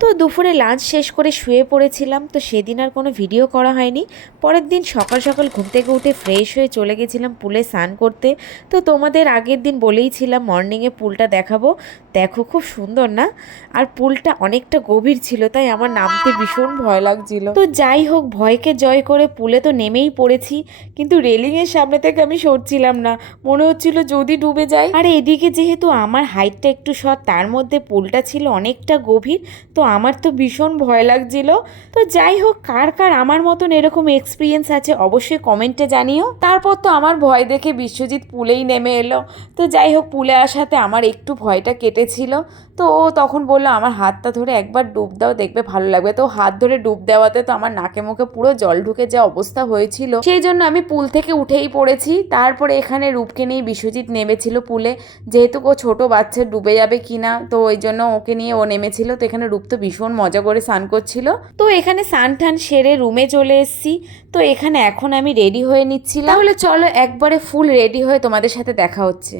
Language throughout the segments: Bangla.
তো দুপুরে লাঞ্চ শেষ করে শুয়ে পড়েছিলাম, তো সেদিন আর কোনো ভিডিও করা হয়নি। পরের দিন সকাল সকাল ঘুম থেকে উঠে ফ্রেশ হয়ে চলে গেছিলাম পুলে স্নান করতে। তো তোমাদের আগের দিন বলেইছিলাম মর্নিংয়ে পুলটা দেখাবো, দেখো খুব সুন্দর না? আর পুলটা অনেকটা গভীর ছিল, তাই আমার নামতে ভীষণ ভয় লাগছিল। তো যাই হোক, ভয়কে জয় করে পুলে তো নেমেই পড়েছি, কিন্তু রেলিংয়ের সামনে থেকে আমি সরছিলাম না, মনে হচ্ছিল যদি ডুবে যায়। আর এদিকে যেহেতু আমার হাইটটা একটু শর্ট, তার মধ্যে পুলটা ছিল অনেকটা গভীর, তো আমার তো ভীষণ ভয় লাগছিল। তো যাই হোক, কার কার আমার মতন এরকম এক্সপিরিয়েন্স আছে অবশ্যই কমেন্টে জানিও। তারপর তো আমার ভয় দেখে বিশ্বজিৎ পুলেই নেমে এলো। তো যাই হোক, পুলে আসাতে আমার একটু ভয়টা কেটেছিল। তো ও তখন বললো আমার হাতটা ধরে একবার ডুব দাও, দেখবে ভালো লাগবে। তো হাত ধরে ডুব দেওয়াতে তো আমার নাকে মুখে পুরো জল ঢুকে যা অবস্থা হয়েছিল, সেই জন্য আমি পুল থেকে উঠেই পড়েছি। তারপরে এখানে রূপকে নিয়ে বিশ্বজিৎ নেমেছিল পুলে, যেহেতু ও ছোট বাচ্চা ডুবে যাবে কিনা, তো ওই জন্য ওকে নিয়ে ও নেমেছিল। তো এখানে রূপ তো ভীষণ মজা করে স্নান করছিল। তো এখানে স্নান টান সেরে রুমে চলে এসেছি। তো এখানে এখন আমি রেডি হয়ে নিচ্ছিলাম। তাহলে চলো একবারে ফুল রেডি হয়ে তোমাদের সাথে দেখা হচ্ছে।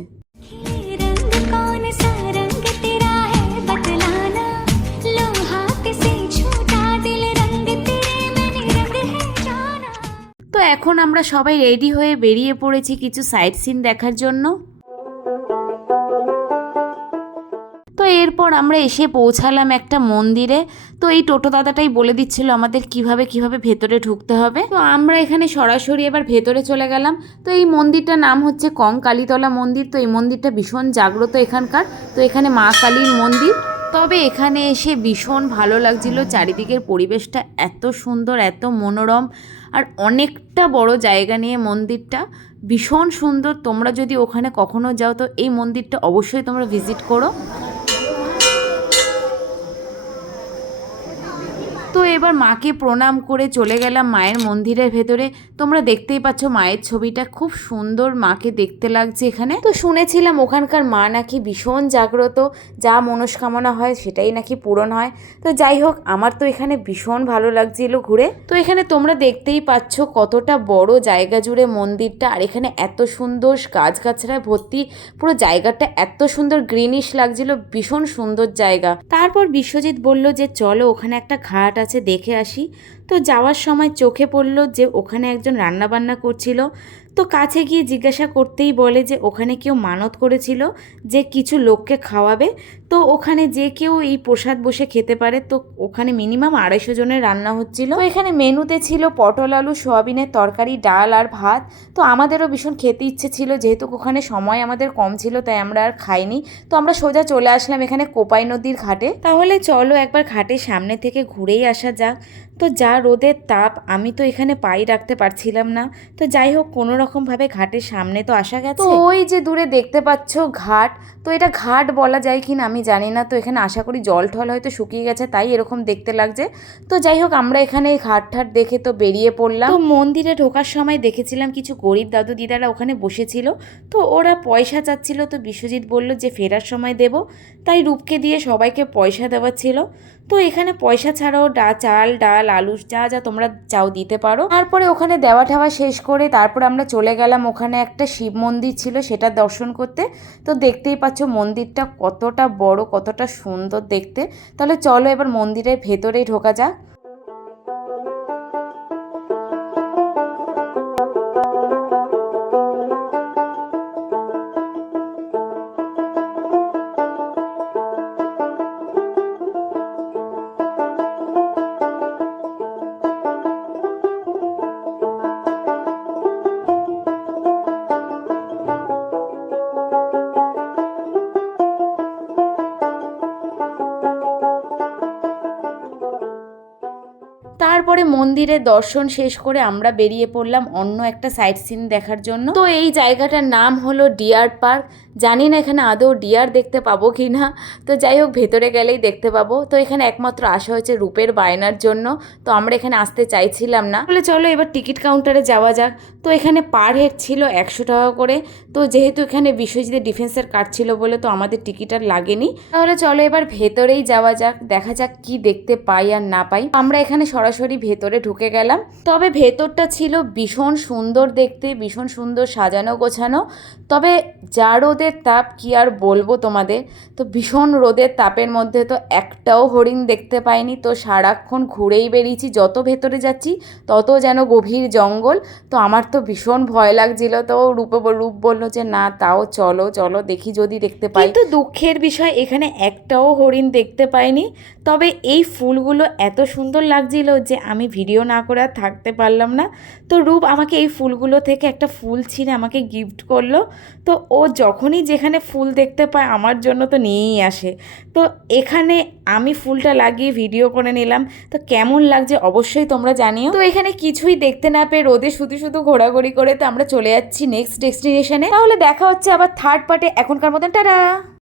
তো এখন আমরা সবাই রেডি হয়ে বেরিয়ে পড়েছি কিছু সাইট সিন দেখার জন্য। তো এরপর আমরা এসে পৌঁছালাম একটা মন্দিরে। তো এই টোটো দাদাটাই বলে দিচ্ছিল আমাদের কিভাবে ভেতরে ঢুকতে হবে। তো আমরা এখানে সরাসরি এবার ভেতরে চলে গেলাম। তো এই মন্দিরটার নাম হচ্ছে কঙ্কালীতলা মন্দির। তো এই মন্দিরটা ভীষণ জাগ্রত এখানকার। তো এখানে মা কালীর মন্দির। তবে এখানে এসে ভীষণ ভালো লাগছিল, চারিদিকের পরিবেশটা এত সুন্দর, এত মনোরম, আর অনেকটা বড় জায়গা নিয়ে মন্দিরটা, ভীষণ সুন্দর। তোমরা যদি ওখানে কখনো যাও তো এই মন্দিরটা অবশ্যই তোমরা ভিজিট করো। তো এবার মাকে প্রণাম করে চলে গেলাম মায়ের মন্দিরের ভেতরে। তোমরা দেখতেই পাচ্ছ মায়ের ছবিটা খুব সুন্দর, মাকে দেখতে লাগছে এখানে। তো শুনেছিলাম ওখানকার মা নাকি ভীষণ জাগ্রত, যা মনস্কামনা হয় সেটাই নাকি পূরণ হয়। তো যাই হোক, আমার তো এখানে ভীষণ ভালো লাগছিল ঘুরে। তো এখানে তোমরা দেখতেই পাচ্ছ কতটা বড় জায়গা জুড়ে মন্দিরটা, আর এখানে এত সুন্দর গাছগাছড়ায় ভর্তি, পুরো জায়গাটা এত সুন্দর গ্রিনিশ লাগছিল, ভীষণ সুন্দর জায়গা। তারপর বিশ্বজিৎ বলল যে চলো ওখানে একটা ঘাট আছে, দেখে আসি। তো যাওয়ার সময় চোখে পড়লো যে ওখানে একজন রান্নাবান্না করছিল। তো কাছে গিয়ে জিজ্ঞাসা করতেই বলে যে ওখানে কেউ মানত করেছিল যে কিছু লোককে খাওয়াবে, তো ওখানে যে কেউ এই প্রসাদ বসে খেতে পারে। তো ওখানে মিনিমাম 250 জনের রান্না হচ্ছিল। তো এখানে মেনুতে ছিল পটল আলু সোয়াবিনের তরকারি, ডাল আর ভাত। তো আমাদেরও ভীষণ খেতে ইচ্ছে ছিল, যেহেতু ওখানে সময় আমাদের কম ছিল তাই আমরা আর খাইনি। তো আমরা সোজা চলে আসলাম এখানে কোপাই নদীর ঘাটে। তাহলে চলো একবার ঘাটের সামনে থেকে ঘুরেই আসা যাক। তো যা রোদের তাপ, আমি তো এখানে পাই রাখতে পারছিলাম না। তো যাই হোক, কোনো রকমভাবে ঘাটের সামনে তো আসা গেছে। তো ওই যে দূরে দেখতে পাচ্ছ ঘাট, তো এটা ঘাট বলা যায় কি না আমি জানি না। তো এখানে আশা করি জল ঠল হয়তো শুকিয়ে গেছে, তাই এরকম দেখতে লাগছে। তো যাই হোক, আমরা এখানে ঘাট ঠাট দেখে তো বেরিয়ে পড়লাম। তো মন্দিরে ঢোকার সময় দেখেছিলাম কিছু গরিব দাদু দিদারা ওখানে বসেছিল। তো ওরা পয়সা চাচ্ছিল, তো বিশ্বজিৎ বলল যে ফেরার সময় দেব, তাই রূপকে দিয়ে সবাইকে পয়সা দেওয়াচ্ছিল। তো এখানে পয়সা ছাড়াও চাল ডাল আলু যা যা তোমরা চাও দিতে পারো। তারপরে ওখানে দেওয়া ঠাওয়া শেষ করে তারপর আমরা চলে গেলাম ওখানে একটা শিব মন্দির ছিল, সেটা দর্শন করতে। তো দেখতেই পাচ্ছ মন্দিরটা কতটা বড়, কতটা সুন্দর দেখতে। তাহলে চলো এবার মন্দিরের ভেতরেই ঢোকা যাক। তারপরে মন্দিরের দর্শন শেষ করে আমরা বেরিয়ে পড়লাম অন্য একটা সাইট সিন দেখার জন্য। তো এই জায়গাটার নাম হলো ডিয়ার পার্ক। জানি না এখানে আদৌ ডিয়ার দেখতে পাবো কি না, তো যাই হোক ভেতরে গেলেই দেখতে পাবো। তো এখানে একমাত্র আসা হয়েছে রূপের বায়নার জন্য, তো আমরা এখানে আসতে চাইছিলাম না। বলে চলো এবার টিকিট কাউন্টারে যাওয়া যাক। তো এখানে পার হেড ছিল 100 টাকা করে। তো যেহেতু এখানে বিশ্বজিতের ডিফেন্সের কার্ড ছিল বলে তো আমাদের টিকিট আর লাগেনি। তাহলে চলো এবার ভেতরেই যাওয়া যাক, দেখা যাক কি দেখতে পাই আর না পাই। আমরা এখানে সরাসরি ভেতরে ঢুকে গেলাম। তবে ভেতরটা ছিল ভীষণ সুন্দর দেখতে, ভীষণ সুন্দর সাজানো গোছানো। তবে যা রোদে রোদের তাপ কি আর বলবো তোমাদের। তো ভীষণ রোদের তাপের মধ্যে তো একটাও হরিণ দেখতে পাইনি। তো সারাক্ষণ ঘুরেই বেরিয়েছি, যত ভেতরে যাচ্ছি তত যেন গভীর জঙ্গল। তো আমার তো ভীষণ ভয় লাগছিল। তো রূপ বললো যে না তাও চলো চলো দেখি যদি দেখতে পাই। কিন্তু দুঃখের বিষয় এখানে একটাও হরিণ দেখতে পাইনি। তবে এই ফুলগুলো এত সুন্দর লাগছিল যে আমি ভিডিও না করে আর থাকতে পারলাম না। তো রূপ আমাকে এই ফুলগুলো থেকে একটা ফুল ছিঁড়ে আমাকে গিফট করলো। তো ও যখনই যেখানে ফুল দেখতে পায় আমার জন্য তো নিয়েই আসে। তো এখানে আমি ফুলটা লাগিয়ে ভিডিও করে নিলাম। তো কেমন লাগছে অবশ্যই তোমরা জানিও। তো এখানে কিছুই দেখতে না পেয়ে রোদে শুধু শুধু ঘোরাঘুরি করে তো আমরা চলে যাচ্ছি নেক্সট ডেস্টিনেশনে। তাহলে দেখা হচ্ছে আবার থার্ড পার্টে। এখনকার মতন টাটা।